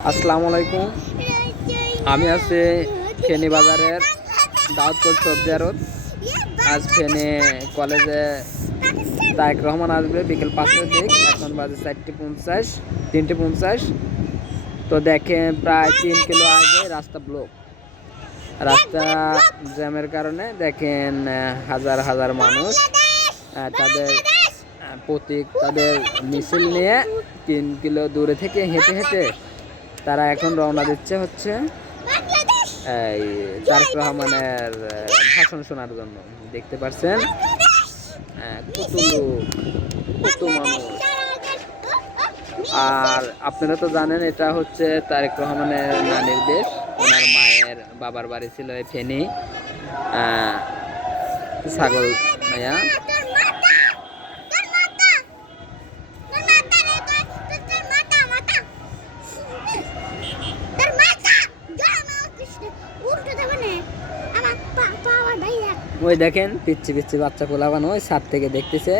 আসসালামু আলাইকুম। আমি আছি ফেনী বাজারের দাউদপুর সবজি আড়ত। আজ ফেনী কলেজে তারেক রহমান আসবে বিকেল 5টার দিক। এখন বাজে 3:50। তো দেখেন প্রায় 3 কিলো আগে রাস্তা ব্লক। রাস্তা জ্যামের কারণে দেখেন হাজার হাজার মানুষ তাদের প্রতীক তাদের মিছিল নিয়ে 3 কিলো দূরে থেকে হেঁটে হেঁটে তারা এখন রওনা দিচ্ছে হচ্ছে এই তারেক রহমানের ভাষণ শোনার জন্য। দেখতে পাচ্ছেন কত লোক, কত মানুষ। আর আপনারা তো জানেন এটা হচ্ছে তারেক রহমানের নানির দেশ। ওনার মায়ের বাবার বাড়ি ছিল ফেনী ছাগল মায়া। ওই দেখেন পিচ্ছি পিচ্ছি বাচ্চা পোলাবান ওই ছাদ থেকে দেখতেছে।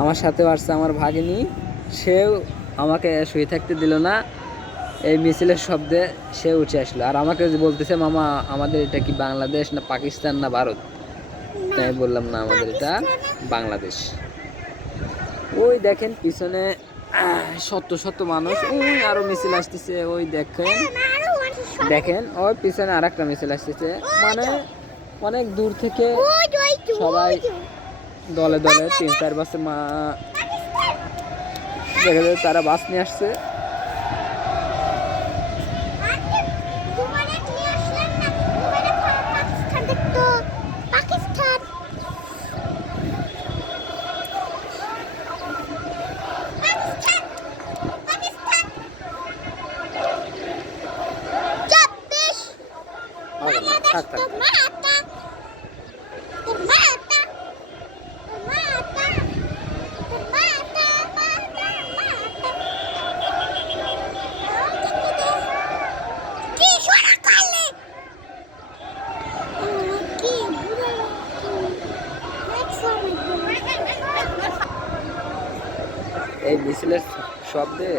আমার সাথে আসছে আমার ভাগিনী, সেও আমাকে শুয়ে থাকতে দিল না। এই মিছিলের শব্দে সে উঠে আসলো আর আমাকে বলতেছে, মামা আমাদের এটা কি বাংলাদেশ না পাকিস্তান না ভারত? তাই বললাম না, আমাদের এটা বাংলাদেশ। ওই দেখেন পিছনে শত শত মানুষ, ওই আরো মিছিল আসতেছে। ওই দেখেন দেখেন ওই পিছনে আর একটা মিছিল আসতেছে। মানে অনেক দূর থেকে সবাই দলে দলে 3-4 বাসে দেখা যায় তারা বাস নিয়ে আসছে। থাক থাক এই মিছিলের শব্দে